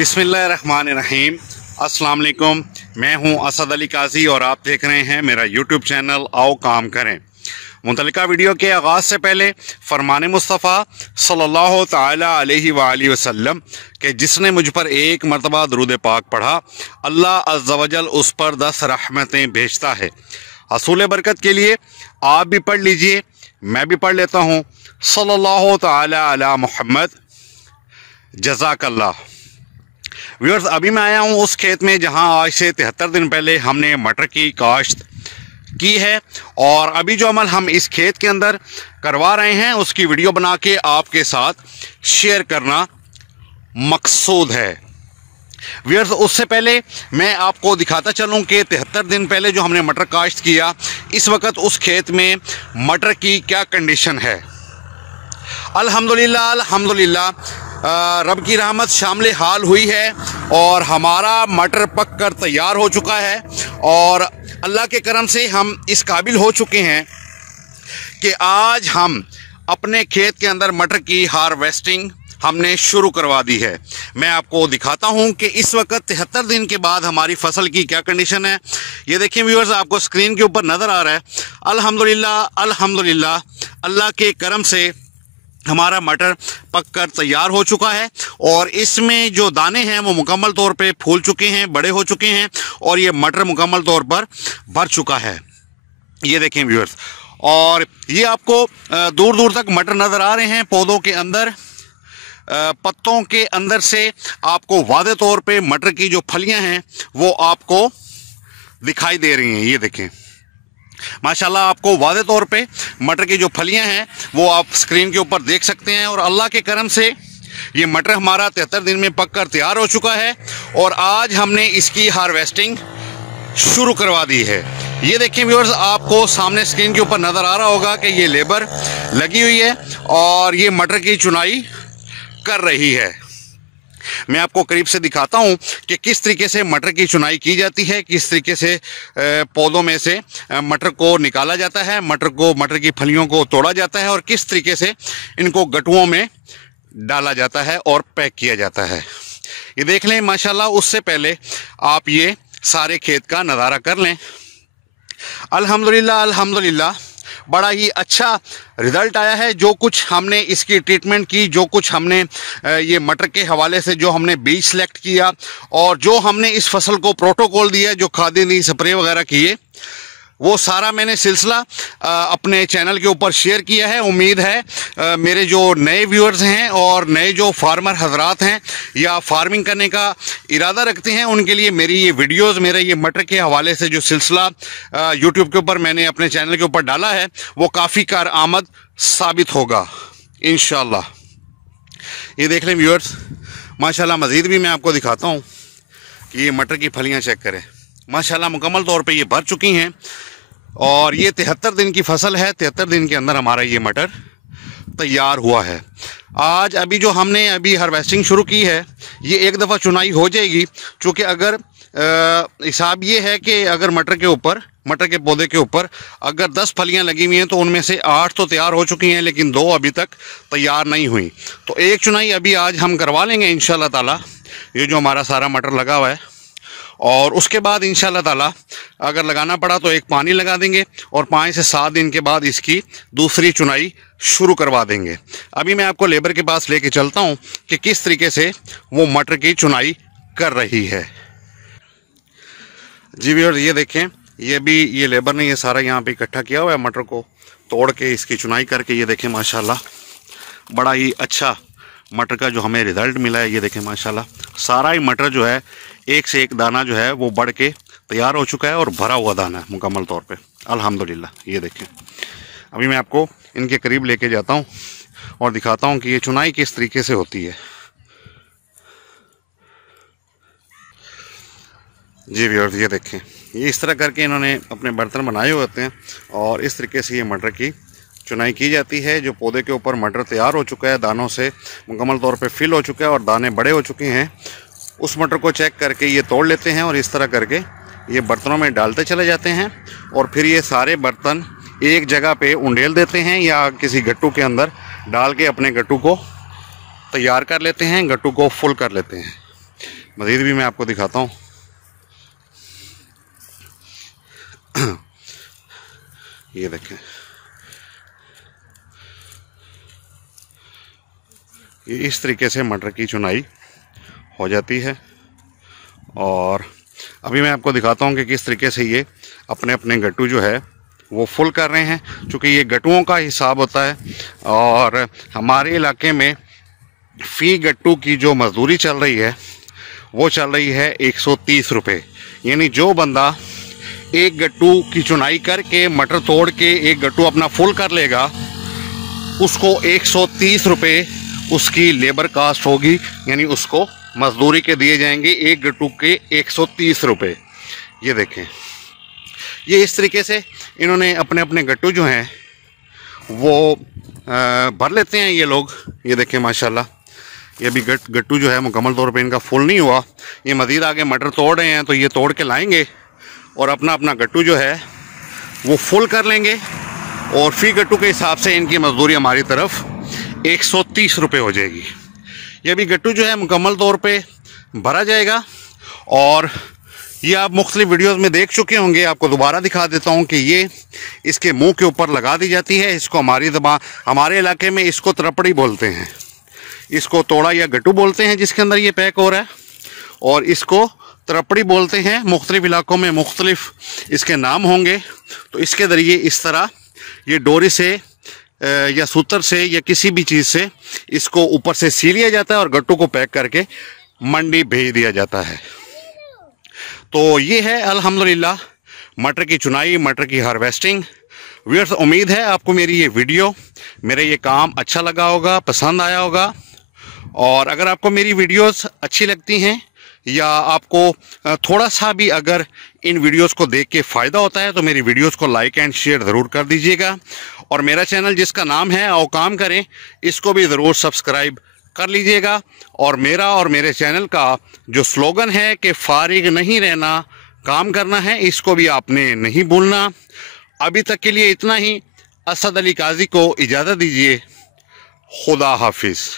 बिस्मिल्लाहिर्रहमानिर्रहीम। अस्सलाम वालेकुम। मैं हूं असद अली काजी और आप देख रहे हैं मेरा यूट्यूब चैनल आओ काम करें। मुतल्लिका वीडियो के आगाज़ से पहले फरमान मुस्तफ़ा सल्लल्लाहु ताला अलैहि वालैहि वसल्लम के जिसने मुझ पर एक मरतबा दुरूद पाक पढ़ा, अल्लाह अज़्ज़ा वजल उस पर 10 रहमतें भेजता है। हसूल बरकत के लिए आप भी पढ़ लीजिए, मैं भी पढ़ लेता हूँ। सल्लल्लाहु ताला अला मुहम्मद। जज़ाकल्लाह। व्यूअर्स, अभी मैं आया हूँ उस खेत में जहाँ आज से 73 दिन पहले हमने मटर की काश्त की है, और अभी जो अमल हम इस खेत के अंदर करवा रहे हैं उसकी वीडियो बना के आपके साथ शेयर करना मकसूद है। व्यूअर्स, उससे पहले मैं आपको दिखाता चलूँ कि 73 दिन पहले जो हमने मटर काश्त किया, इस वक्त उस खेत में मटर की क्या कंडीशन है। अल्हम्दुलिल्लाह अल्हम्दुलिल्लाह, रब की रहमत शामिल हाल हुई है और हमारा मटर पक कर तैयार हो चुका है, और अल्लाह के करम से हम इस काबिल हो चुके हैं कि आज हम अपने खेत के अंदर मटर की हार्वेस्टिंग हमने शुरू करवा दी है। मैं आपको दिखाता हूं कि इस वक्त 73 दिन के बाद हमारी फसल की क्या कंडीशन है। ये देखिए व्यूअर्स, आपको स्क्रीन के ऊपर नज़र आ रहा है। अल्हम्दुलिल्लाह अल्हम्दुलिल्लाह, अल्लाह के करम से हमारा मटर पककर तैयार हो चुका है, और इसमें जो दाने हैं वो मुकम्मल तौर पे फूल चुके हैं, बड़े हो चुके हैं, और ये मटर मुकम्मल तौर पर भर चुका है। ये देखें व्यूअर्स, और ये आपको दूर दूर तक मटर नज़र आ रहे हैं पौधों के अंदर। पत्तों के अंदर से आपको वादे तौर पे मटर की जो फलियां हैं वो आपको दिखाई दे रही हैं। ये देखें माशाल्लाह, आपको वादे तौर पे मटर की जो फलियां हैं वो आप स्क्रीन के ऊपर देख सकते हैं। और अल्लाह के करम से ये मटर हमारा 73 दिन में पक कर तैयार हो चुका है, और आज हमने इसकी हार्वेस्टिंग शुरू करवा दी है। ये देखें व्यूअर्स, आपको सामने स्क्रीन के ऊपर नज़र आ रहा होगा कि ये लेबर लगी हुई है और ये मटर की चुनाई कर रही है। मैं आपको करीब से दिखाता हूं कि किस तरीके से मटर की चुनाई की जाती है, किस तरीके से पौधों में से मटर को निकाला जाता है, मटर की फलियों को तोड़ा जाता है, और किस तरीके से इनको गटुओं में डाला जाता है और पैक किया जाता है। ये देख लें माशाल्लाह। उससे पहले आप ये सारे खेत का नज़ारा कर लें। अल्हम्दुलिल्लाह अल्हम्दुलिल्लाह, बड़ा ही अच्छा रिज़ल्ट आया है। जो कुछ हमने इसकी ट्रीटमेंट की, जो कुछ हमने ये मटर के हवाले से जो हमने बीज सेलेक्ट किया, और जो हमने इस फसल को प्रोटोकॉल दिया, जो खादी दी स्प्रे वगैरह किए, वो सारा मैंने सिलसिला अपने चैनल के ऊपर शेयर किया है। उम्मीद है मेरे जो नए व्यूअर्स हैं और नए जो फार्मर हजरात हैं या फार्मिंग करने का इरादा रखते हैं, उनके लिए मेरी ये वीडियोस, मेरे ये मटर के हवाले से जो सिलसिला यूट्यूब के ऊपर मैंने अपने चैनल के ऊपर डाला है, वो काफ़ी कारआमद साबित होगा इंशाल्लाह। ये देख लें व्यूअर्स, माशाल्लाह। मज़ीद भी मैं आपको दिखाता हूँ कि ये मटर की फलियाँ चेक करें। माशाल्लाह मुकम्मल तौर पे ये भर चुकी हैं, और ये 73 दिन की फसल है। 73 दिन के अंदर हमारा ये मटर तैयार हुआ है। आज अभी जो हमने अभी हार्वेस्टिंग शुरू की है, ये एक दफ़ा चुनाई हो जाएगी, चूँकि अगर हिसाब ये है कि अगर मटर के पौधे के ऊपर अगर 10 फलियां लगी हुई हैं तो उनमें से 8 तो तैयार हो चुकी हैं, लेकिन 2 अभी तक तैयार नहीं हुई। तो एक चुनाई अभी आज हम करवा लेंगे इंशाल्लाह ताला, ये जो हमारा सारा मटर लगा हुआ है, और उसके बाद इंशाल्लाह ताला अगर लगाना पड़ा तो एक पानी लगा देंगे, और 5 से 7 दिन के बाद इसकी दूसरी चुनाई शुरू करवा देंगे। अभी मैं आपको लेबर के पास लेके चलता हूँ कि किस तरीके से वो मटर की चुनाई कर रही है। जी व्यूअर्स, ये देखें, ये लेबर ने ये सारा यहाँ पे इकट्ठा किया हुआ है मटर को तोड़ के इसकी चुनाई करके। ये देखें माशाल्लाह, बड़ा ही अच्छा मटर का जो हमें रिज़ल्ट मिला है। ये देखें माशाल्लाह, सारा ही मटर जो है एक से एक दाना जो है वो बढ़ के तैयार हो चुका है, और भरा हुआ दाना है मुकम्मल तौर पे अल्हम्दुलिल्लाह। ये देखें, अभी मैं आपको इनके करीब लेके जाता हूँ और दिखाता हूँ कि ये चुनाई किस तरीके से होती है। जी व्यूअर्स, ये देखें, ये इस तरह करके इन्होंने अपने बर्तन बनाए हुए होते हैं, और इस तरीके से ये मटर की चुनाई की जाती है। जो पौधे के ऊपर मटर तैयार हो चुका है, दानों से मुकम्मल तौर पे फिल हो चुका है और दाने बड़े हो चुके हैं, उस मटर को चेक करके ये तोड़ लेते हैं, और इस तरह करके ये बर्तनों में डालते चले जाते हैं, और फिर ये सारे बर्तन एक जगह पे उंडेल देते हैं या किसी गट्टू के अंदर डाल के अपने गट्टू को तैयार कर लेते हैं, गट्टू को फुल कर लेते हैं। मज़ीद भी मैं आपको दिखाता हूँ। ये देखें, ये इस तरीके से मटर की चुनाई हो जाती है। और अभी मैं आपको दिखाता हूँ कि किस तरीके से ये अपने अपने गट्टू जो है वो फुल कर रहे हैं, क्योंकि ये गट्टुओं का हिसाब होता है। और हमारे इलाके में फ़ी गट्टू की जो मज़दूरी चल रही है वो चल रही है 130 रुपये। यानी जो बंदा एक गट्टू की चुनाई करके मटर तोड़ के एक गट्टू अपना फुल कर लेगा, उसको 130 रुपये उसकी लेबर कास्ट होगी, यानी उसको मजदूरी के दिए जाएंगे एक गट्टू के 130 रुपये। ये देखें, ये इस तरीके से इन्होंने अपने अपने गट्टू जो हैं वो भर लेते हैं ये लोग। ये देखें माशाल्लाह, ये भी गट्टू जो है मुकम्मल तौर पे इनका फुल नहीं हुआ। ये मज़ीद आगे मटर तोड़ रहे हैं, तो ये तोड़ के लाएंगे और अपना अपना गट्टू जो है वो फुल कर लेंगे। और फ़ी गट्टू के हिसाब से इनकी मजदूरी हमारी तरफ 130 रुपये हो जाएगी। ये भी गट्टू जो है मुकम्मल तौर पे भरा जाएगा। और ये आप मुख्तलिफ वीडियोस में देख चुके होंगे, आपको दोबारा दिखा देता हूँ कि ये इसके मुंह के ऊपर लगा दी जाती है। इसको हमारे इलाके में इसको तरपड़ी बोलते हैं, इसको तोड़ा या गट्टू बोलते हैं जिसके अंदर ये पैक हो रहा है, और इसको तरपड़ी बोलते हैं। मुख्तलिफ इलाकों में मुख्तलिफ इसके नाम होंगे। तो इसके ज़रिए इस तरह ये डोरी से या सूतर से या किसी भी चीज़ से इसको ऊपर से सी लिया जाता है और गट्टू को पैक करके मंडी भेज दिया जाता है। तो ये है अल्हम्दुलिल्लाह मटर की चुनाई, मटर की हार्वेस्टिंग। व्यूअर्स, उम्मीद है आपको मेरी ये वीडियो, मेरा ये काम अच्छा लगा होगा, पसंद आया होगा। और अगर आपको मेरी वीडियोस अच्छी लगती हैं या आपको थोड़ा सा भी अगर इन वीडियोस को देख के फ़ायदा होता है, तो मेरी वीडियोस को लाइक एंड शेयर ज़रूर कर दीजिएगा। और मेरा चैनल जिसका नाम है आओ काम करें, इसको भी ज़रूर सब्सक्राइब कर लीजिएगा। और मेरे चैनल का जो स्लोगन है कि फारिग नहीं रहना, काम करना है, इसको भी आपने नहीं भूलना। अभी तक के लिए इतना ही। असद अली काजी को इजाज़त दीजिए। खुदा हाफिज़।